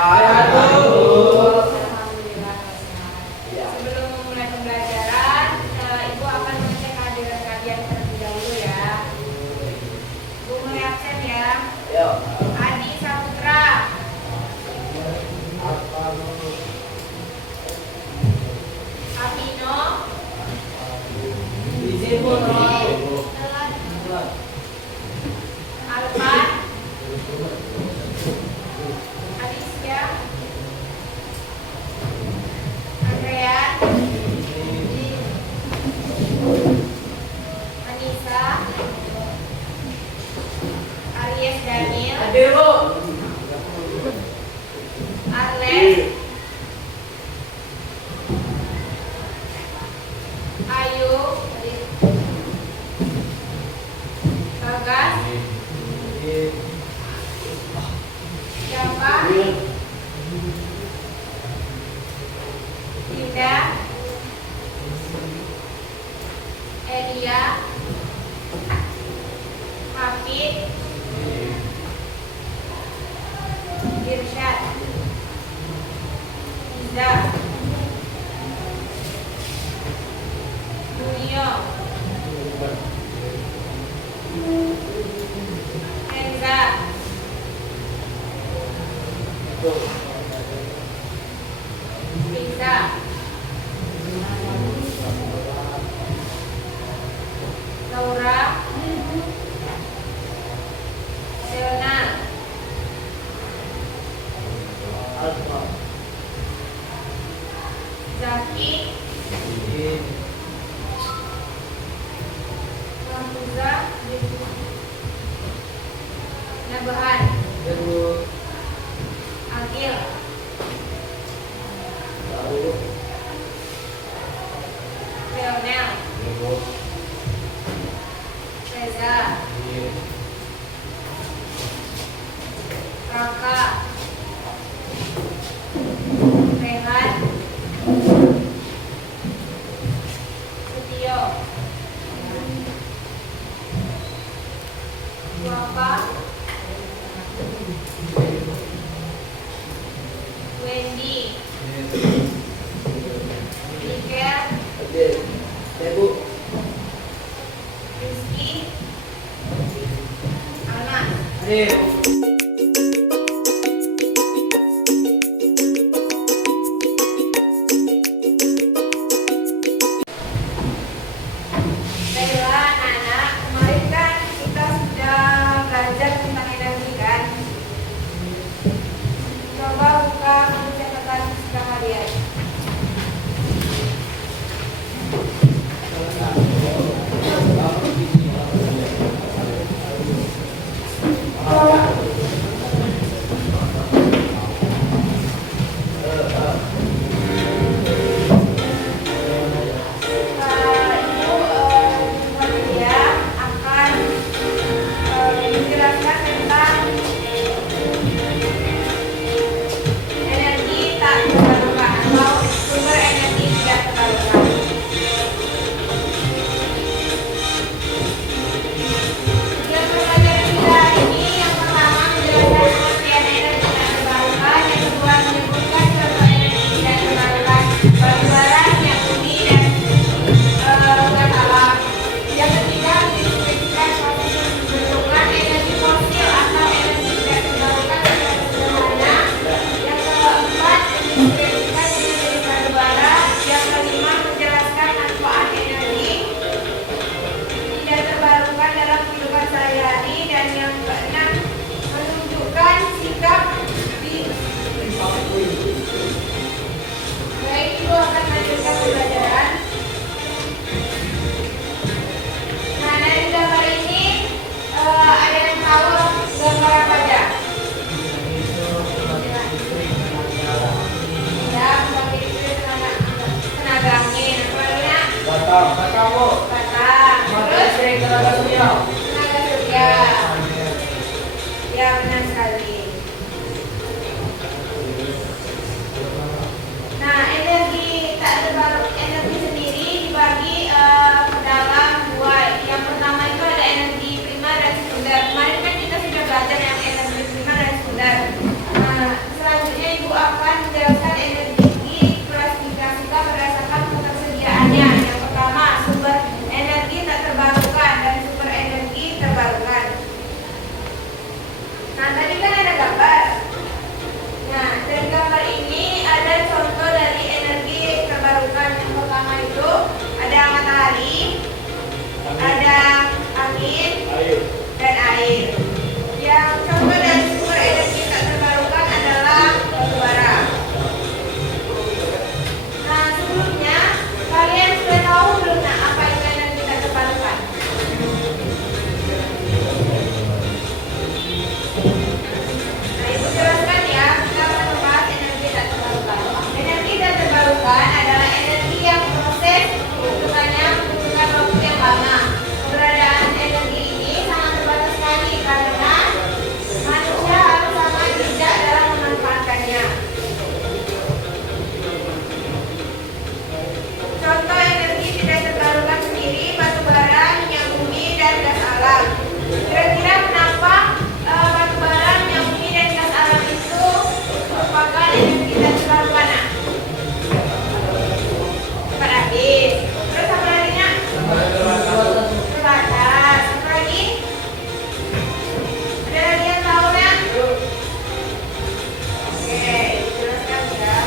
Alhamdulillah. Sebelum memulai pembelajaran, Ibu akan mengecek kehadiran kalian terlebih dahulu ya. Ibu mulai absen ya. Adi Saputra. Apino. Alvan. Alicia. Andrean. Anissa. Aries Daniel. Arles. Ayu. Bagas. Siapa? Dinda. Elia. Hafid. Irsyad. Iza. Dunia. Enza. Lisa. Laura. Selena. Zaki. Mahfuza. Nabahan. Agil. Leonel. Reza. Raka. Rehan. Setio. Wapa. Wendy. Nikel. Rizky. Anak. Baiklah anak-anak, kemarin kan kita sudah belajar tentang energi kan? Coba buka buku catatan fisika kalian. Menjelaskan tentang energi tak terbarukan atau sumber energi tidak terbarukan. Yang pelajaran kita hari ini yang pertama menjelaskan pengertian energi tak terbarukan, yang kedua menyebutkan contoh energi tidak terbarukan, batubara, minyak bumi dan gas alam. Yang ketiga mendeskripsikan proses pembentukan energi fosil atau energi tidak terbarukan secara sederhana. Yang keempat mendeskripsikan jenis batubara. Yang kelima menjelaskan manfaat energi tidak terbarukan dalam kehidupan sehari-hari. Dan yang keenam menunjukkan sikap di. Baik, Ibu akan melanjutkan pembelajaran. Nah, dari gambar ini ada yang tahu gambar apa aja? Ya, membagi listrik tenaga angin. Kemudian batang. Terus tenaga surya. Ya, benar sekali. Nah, energi tak terbarukan, energi sendiri dibagi ke dalam dua. Yang pertama itu ada energi primer dan sekunder. Kemarin kan kita sudah belajar yang energi primer dan sekunder. Nah, selanjutnya energi tidak terbarukan. Nah, cepat habis. Terus apa lagi nya? Terbatas. Apa lagi? Ada lagi yang tahu ya? Oke, jelaskan ya.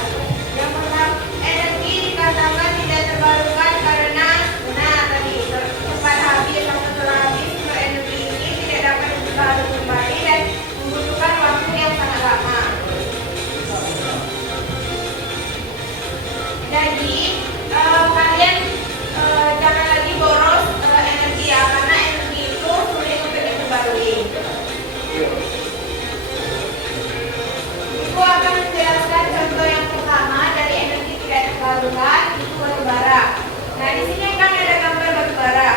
Yang pertama, energi dikatakan tidak terbarukan karena benar tadi cepat habis atau telah habis. Sumber energi ini tidak dapat dibaru kembali dan membutuhkan waktu yang sangat lama. Jadi kalian jangan lagi boros energi ya, karena energi itu sulit untuk diperbarui. Aku akan menjelaskan contoh yang pertama dari energi tidak terbarukan, itu batu bara. Nah, di sini kan ada gambar batu bara.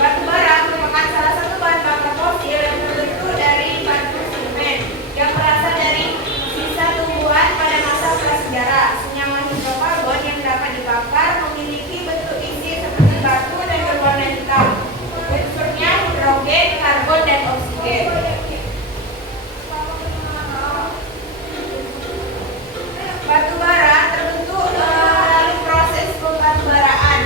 Batu bara merupakan salah satu bahan bakar fosil yang terbentuk dari batu semen yang berasal dari sisa tumbuhan pada masa prasejarah. Senyawa hidrokarbon yang dapat dibakar memiliki bentuk isi seperti batu dan berwarna hitam. Unsurnya hidrogen, karbon, dan oksigen. Batu bara terbentuk lalu proses pembatubaraan.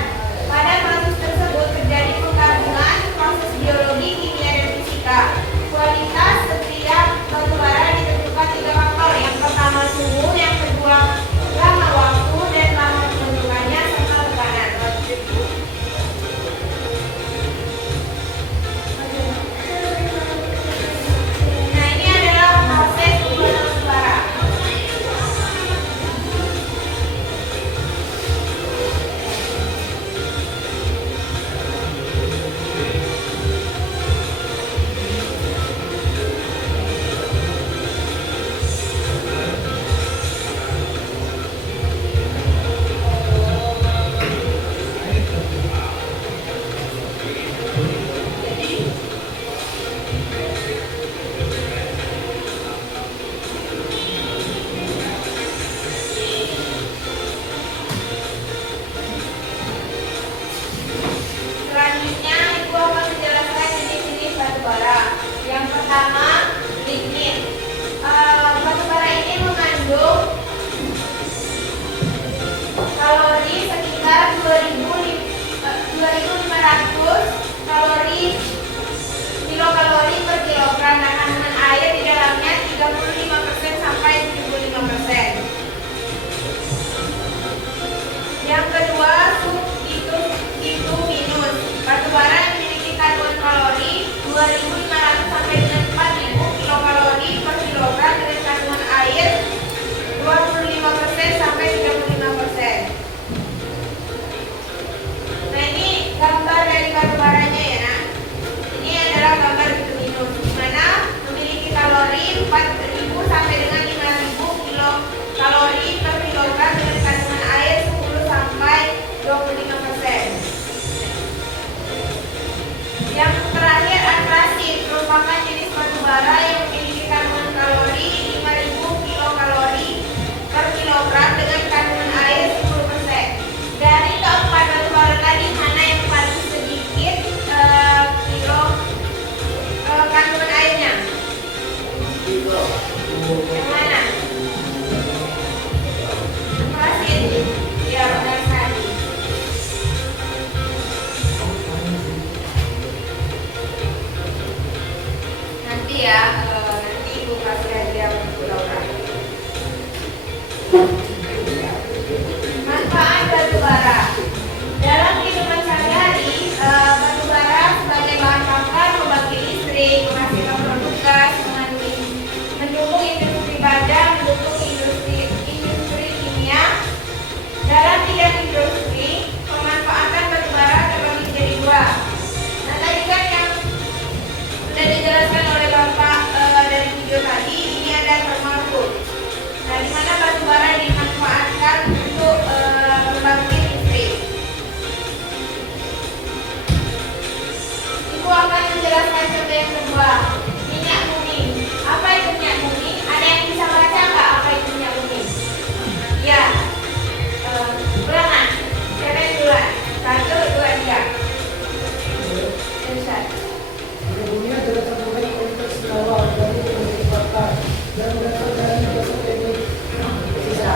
Pada proses tersebut terjadi penggabungan proses biologi, kimia, dan fisika. Kualitas setiap batu bara ditentukan 3 faktor. Yang pertama suhu, yang kedua lama waktu, dan lama pembentukannya serta tekanan. Nah, ini adalah proses pembuatan batu bara. Selanjutnya, Ibu akan menjelaskan jenis-jenis batu bara. Yang pertama, lignit. Batu bara ini mengandung kalori sekitar 2.500 kilokalori per kilogram dan kandungan air di dalamnya 35% sampai 75%. Yang kedua, bituminus. Batu bara yang memiliki kandungan kalori 2.500 sampai dengan 4.000 kilokalori per kilogram dengan kandungan air 25% sampai 35%. Nah, ini gambar dari batu baranya ya, nah. Ini adalah gambar bituminus, di mana memiliki kalori 4.000 sampai dengan 5.000 kilokalori per kilogram dengan kandungan air 10 sampai 25%. Yang terakhir, antrasit merupakan jenis batu bara yang memiliki kandungan kalori 5.000 kilokalori per kilogram dengan kandungan air 10%. Dari keempat batu bara tadi, mana yang paling sedikit kandungan airnya? Yang mana? Antrasit. Ya, benar sekali. Nanti ya, nanti Ibu kasih hadiah untuk Laura. Manfaat batu bara. Dalam kehidupan sehari-hari, batu bara sebagai bahan bakar membagi listrik, menghasilkan produk gas, mendukung industri badan, mendukung industri kimia. Dalam bidang industri, pemanfaatan batu bara terbagi menjadi 2. Nah, tadi kan yang sudah dijelaskan oleh Bapak dari video tadi, ini ada thermal coal. Nah, di mana batu bara dimanfaatkan untuk membangkit listrik. Ibu akan menjelaskan contoh yang kedua, minyak bumi. Apa itu minyak bumi? Ada yang bisa baca nggak apa itu minyak bumi? Ya, ulangan. Siapa yang duluan? 1, 2, 3. Ustaz. Bumi adalah satu dari kualitas senyawa dari energi bakar dan berasal dari proses teknik sisa.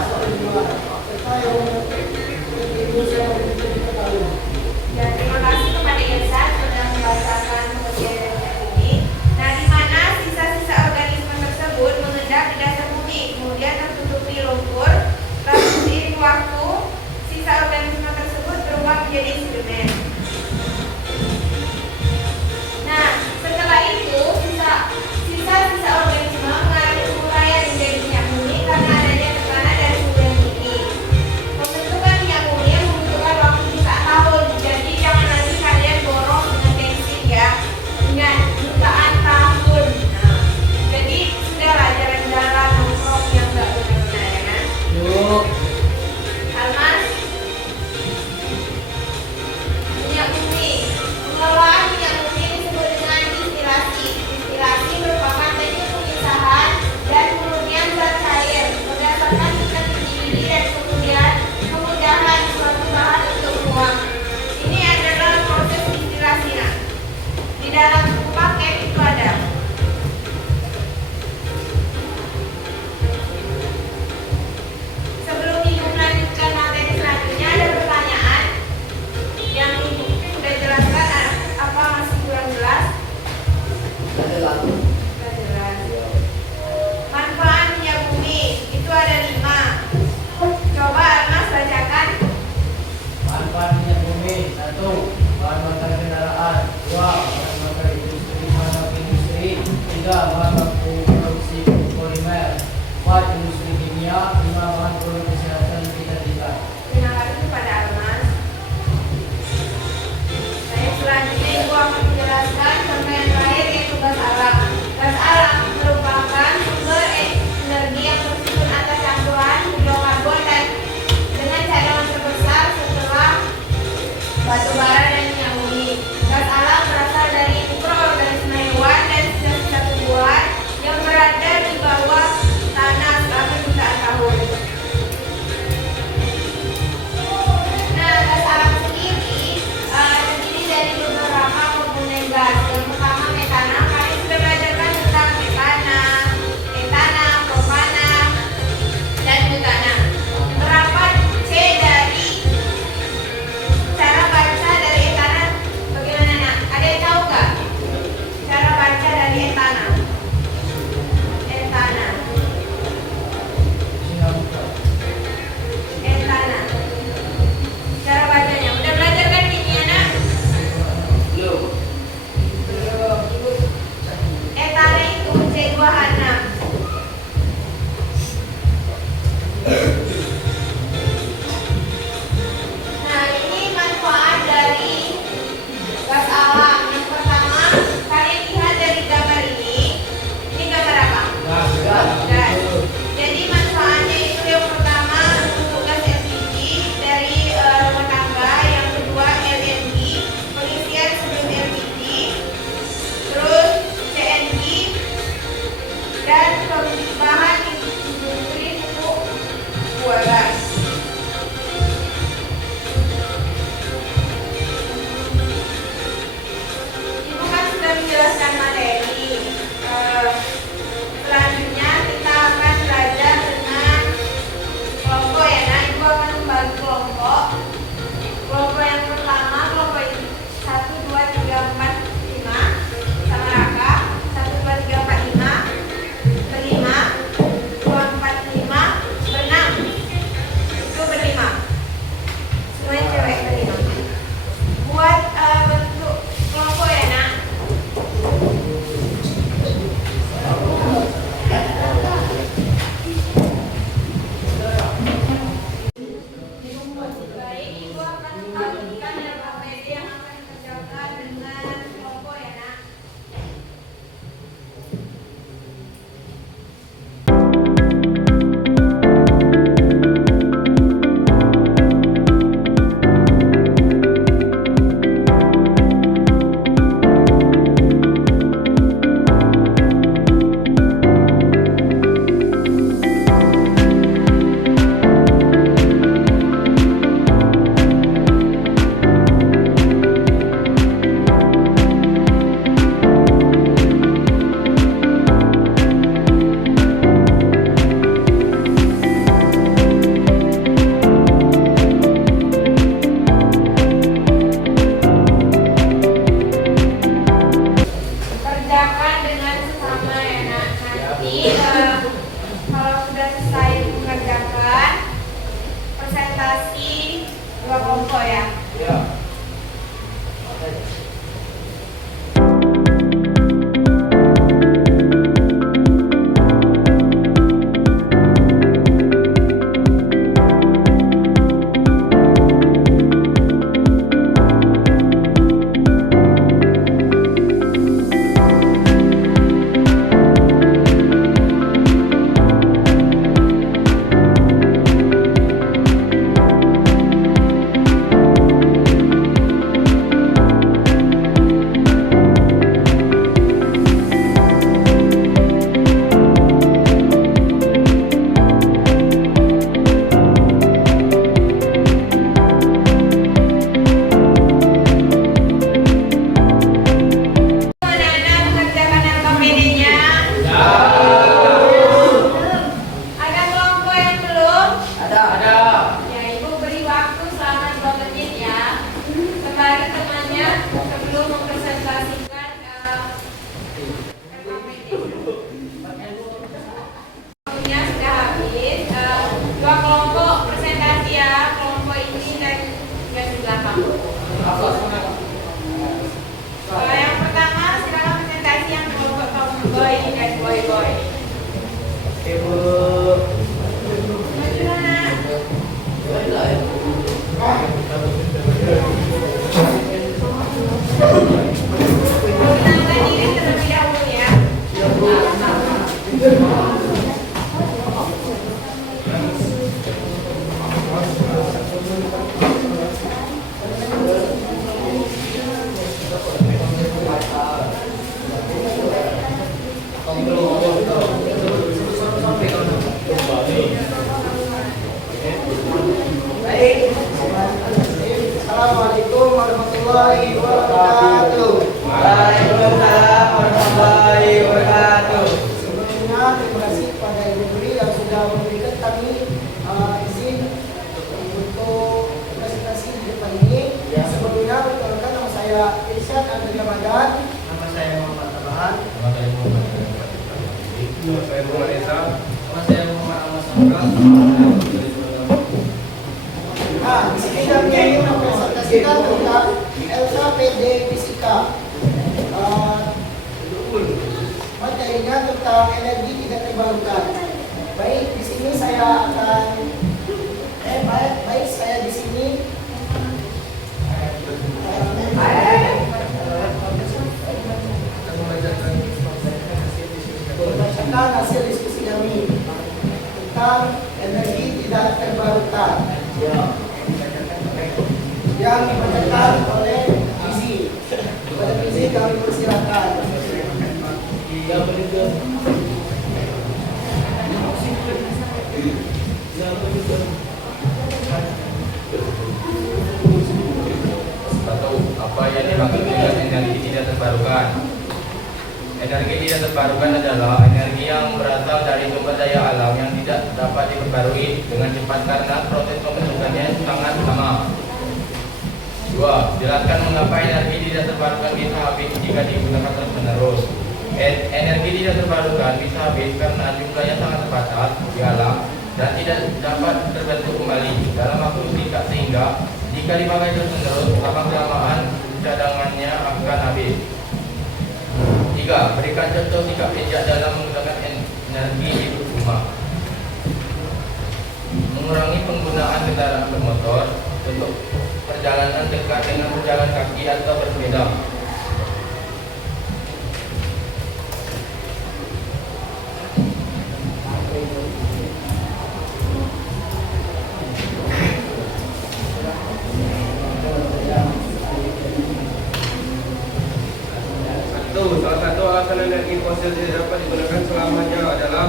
boy. Ibu. Maju nak. Menenangkan diri terlebih dahulu ya. Assalamualaikum warahmatullahi wabarakatuh. Waalaikumsalam warahmatullahi wabarakatuh. Sebelumnya terima kasih kepada Ibu Guru yang sudah memberikan kami izin untuk presentasi di depan ini. Sebelumnya perkenalkan nama saya Irsyad Andri Ramadan. Nama saya Muhammad Tabahan. Nama saya Muhammad Esa. Nama saya Muhammad Ahmad Sangka. Nah, di sini kami ingin mempresentasikan tentang LKPD Fisika. Materinya tentang energi tidak terbarukan. Baik, di sini saya akan baik saya di sini membacakan hasil diskusi kami tentang energi tidak terbarukan yang dibacakan oleh Gizi. Kepada Gizi kami persilakan. Yang berikut. Atau apa yang dimaksud dengan energi tidak terbarukan? Energi tidak terbarukan adalah energi yang berasal dari sumber daya alam yang tidak dapat diperbarui dengan cepat karena proses pembentukannya sangat lama. 2. Jelaskan mengapa energi tidak terbarukan bisa habis jika digunakan terus-menerus. Energi tidak terbarukan bisa habis karena jumlahnya sangat terbatas di alam dan tidak dapat terbentuk kembali dalam waktu singkat, sehingga jika dipakai terus-menerus lama-kelamaan cadangannya akan habis. 3. Berikan contoh sikap bijak dalam menggunakan energi di rumah. Mengurangi penggunaan kendaraan bermotor untuk perjalanan dekat dengan berjalan kaki atau bersepeda. Salah satu alasan energi fosil tidak dapat digunakan selamanya adalah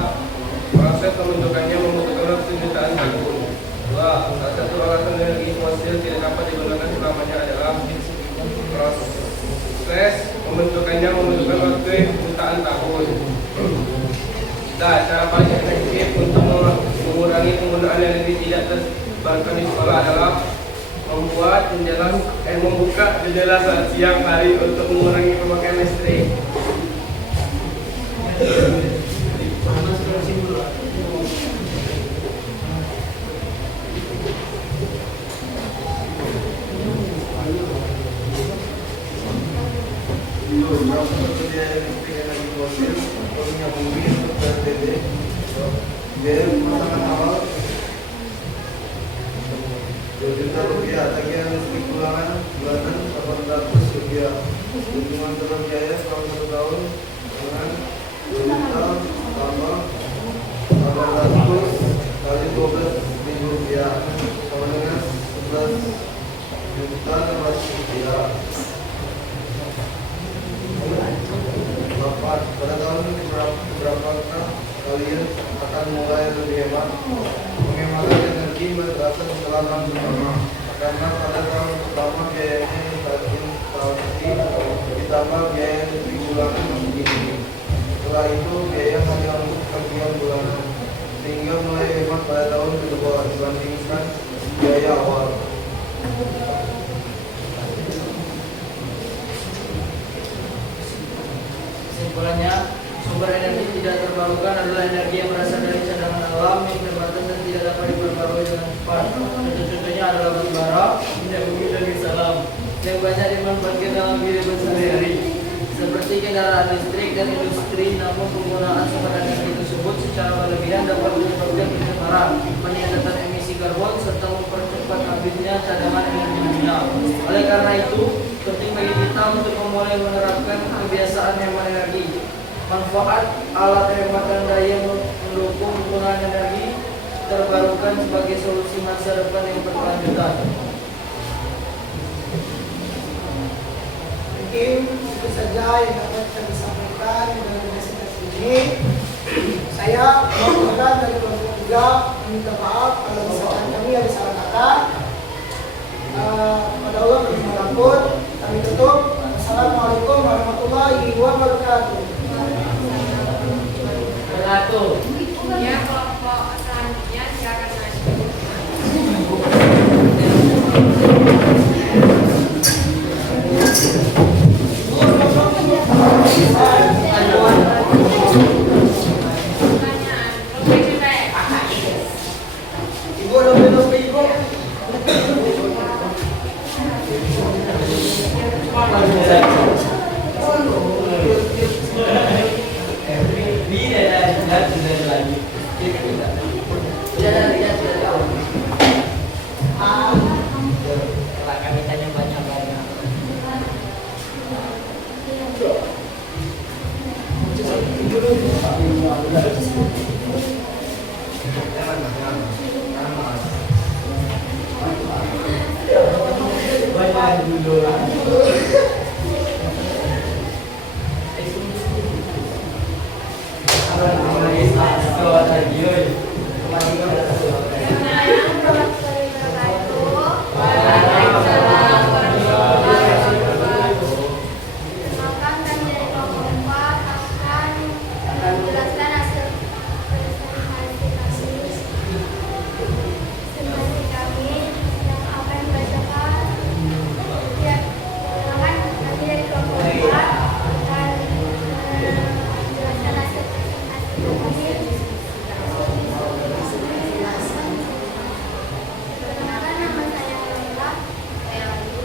proses pembentukannya membutuhkan waktu jutaan tahun. 2. Salah satu alasan energi fosil tidak dapat digunakan selamanya adalah proses pembentukannya membutuhkan waktu jutaan tahun. Dan cara paling efektif untuk mengurangi penggunaan energi tidak terbarukan di sekolah adalah membuka jendela saat siang hari untuk mengurangi pemakaian listrik. Rupiah, tagihan listrik bulanan 800 rupiah. Hitungan total biaya selama 1 tahun dengan 2 juta tambah 800 kali 12.000 rupiah sama dengan 11 juta 600 rupiah. 8. Pada tahun berapakah kalian akan mulai lebih hemat? Penghematan energi terasa setelah tahun pertama, karena pada tahun pertama biayanya instalasi ditambah biaya listrik bulanan masih tinggi. Setelah itu biaya hanya untuk tagihan bulanan, sehingga mulai hemat pada tahun kedua dibandingkan biaya awal. Kesimpulannya, sumber energi tidak terbarukan adalah energi yang berasal dari cadangan alam yang terbatas dan tidak dapat diperbarui dengan cepat. Contoh-contohnya adalah batu bara, minyak bumi, dan salam yang banyak dimanfaatkan dalam kehidupan sehari-hari. seperti kendaraan listrik dan industri, namun penggunaan sumber energi tersebut secara berlebihan dapat menyebabkan pencemaran, peningkatan emisi karbon, serta mempercepat habisnya cadangan energi dunia. Oleh karena itu, penting bagi kita untuk memulai menerapkan kebiasaan hemat energi. Manfaat alat hemat dan daya mendukung penggunaan energi terbarukan sebagai solusi masa depan yang berkelanjutan. Mungkin itu saja yang dapat kami sampaikan dalam presentasi ini. Saya mengucapkan dari keluarga minta maaf kalau misalkan kami ada salah kata. Pada Allah bersyukur. Kami tutup. Assalamualaikum warahmatullahi wabarakatuh. Ya, kelompok selanjutnya silakan maju. Pertanyaan, Profesor saya. Ibu lebih ibu. Kami tanya banyak. Makan dan dari kelompok 4 akan menjelaskan hasil presentasi kami yang akan dibacakan. Ya, silakan nanti dari kelompok 4 akan menjelaskan hasil presentasi kami. Perkenalkan, nama saya Camilla. Saya Ayu.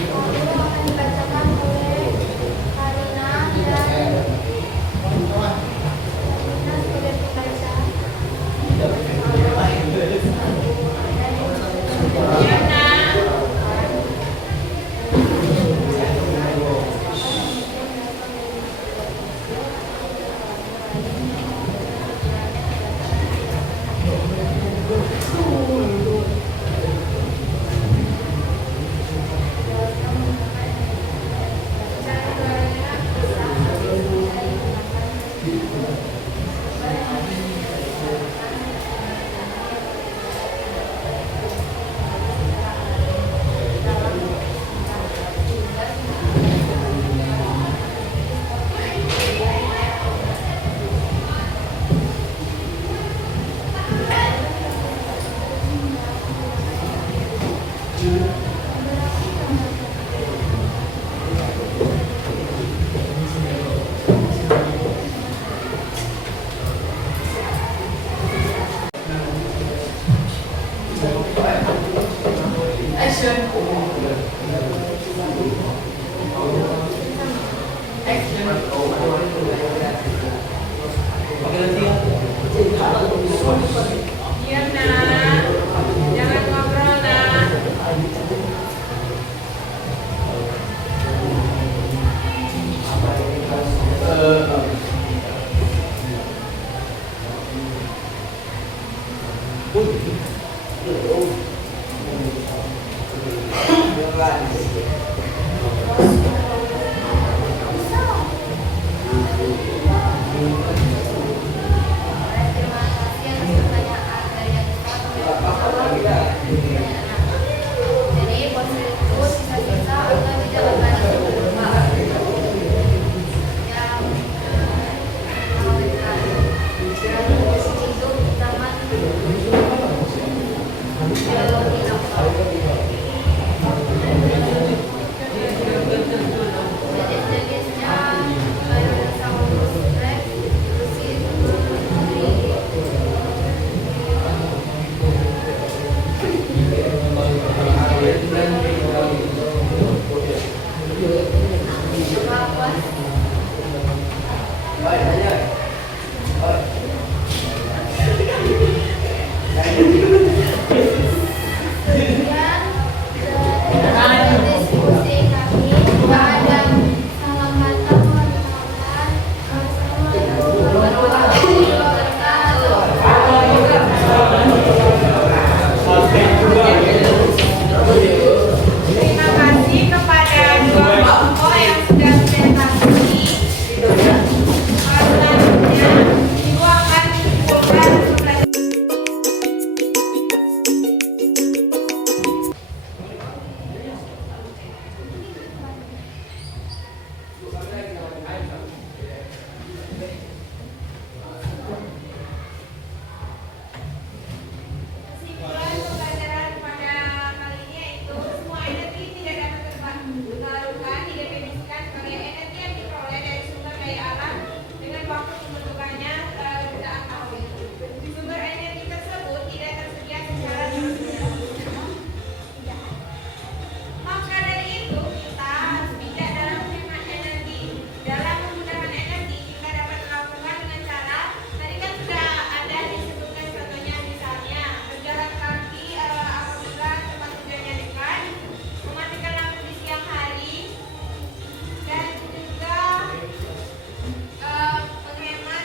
Lalu akan dibacakan oleh Karina dan Karina sebagai pembaca. Diam nak, jangan ngobrol nak. Terima kasih atas pertanyaan dari Jadi posisi itu sisa-sisa akan dijalankan yang diskusi kami pada salam mata permohonan. Assalamualaikum warahmatullahi wabarakatuh. Terima kasih kepada dua kelompok yang sudah presentasi. Selanjutnya, Ibu akan menyimpulkan pembelajaran. Kesimpulan pembelajaran pada kali ini yaitu semua energi tidak dapat terbarukan didefinisikan sebagai energi yang diperoleh dari sumber daya alam dengan waktu pembentukannya jutaan tahun. Sumber energi tersebut tidak tersedia secara terus-menerus. Maka dari itu kita harus bijak dalam menghemat energi. Dalam menggunakan energi kita dapat melakukan dengan cara tadi kan sudah ada disebutkan contohnya misalnya berjalan kaki apabila tempat tujuannya dekat, mematikan lampu di siang hari, dan juga menghemat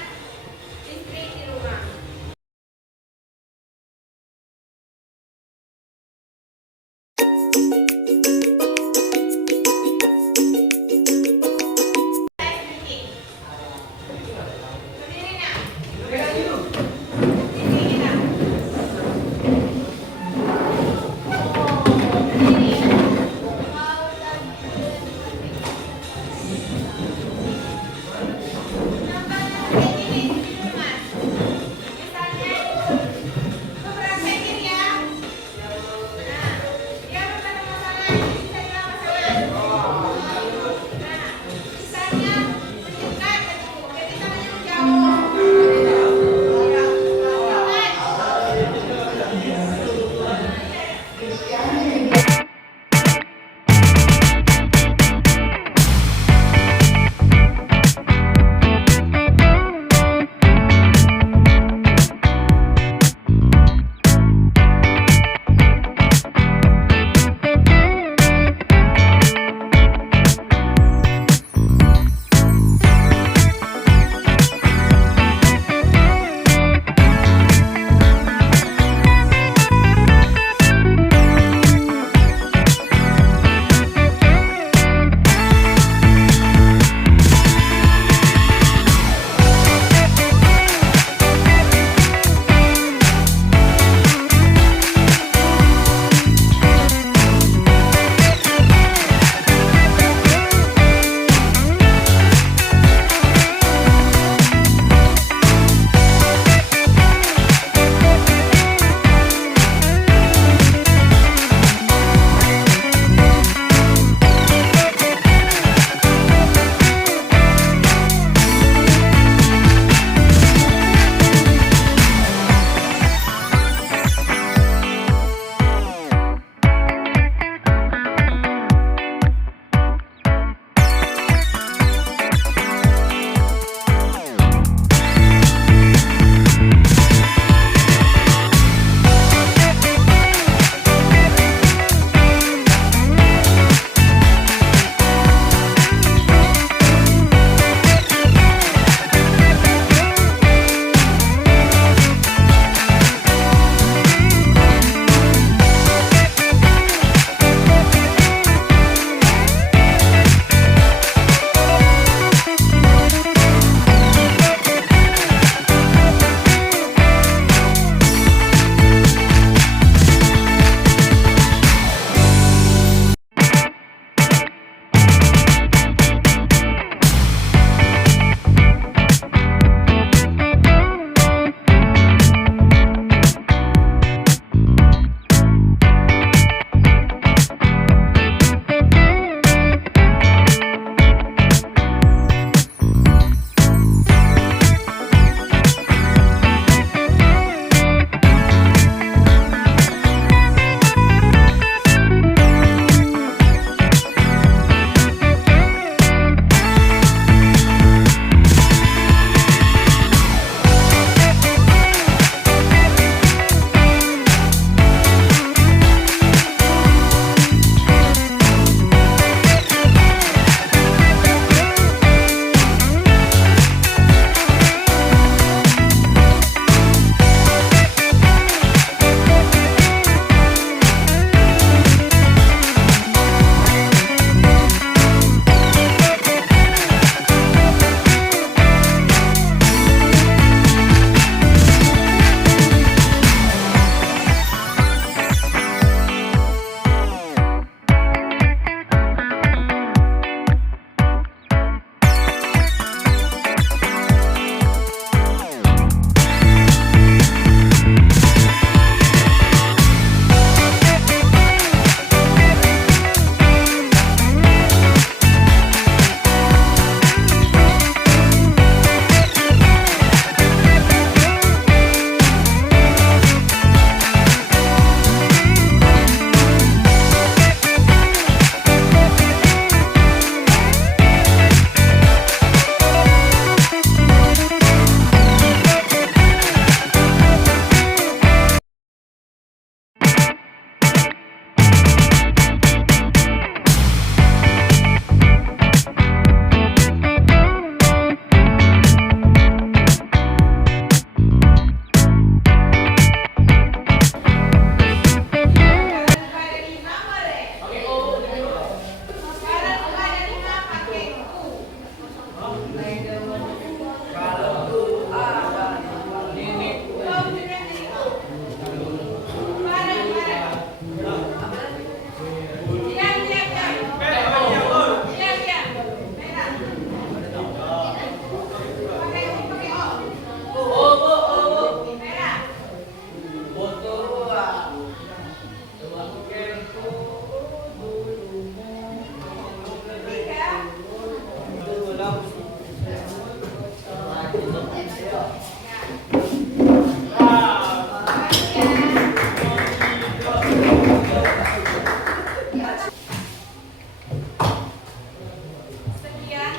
Sekian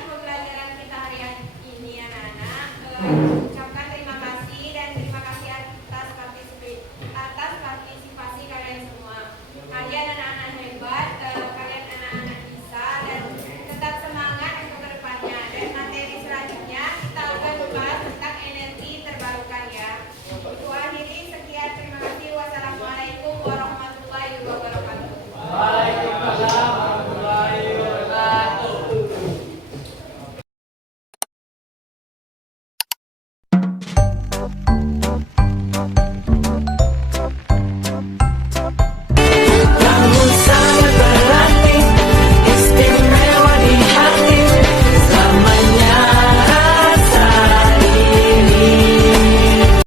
pembelajaran kita hari ini anak-anak.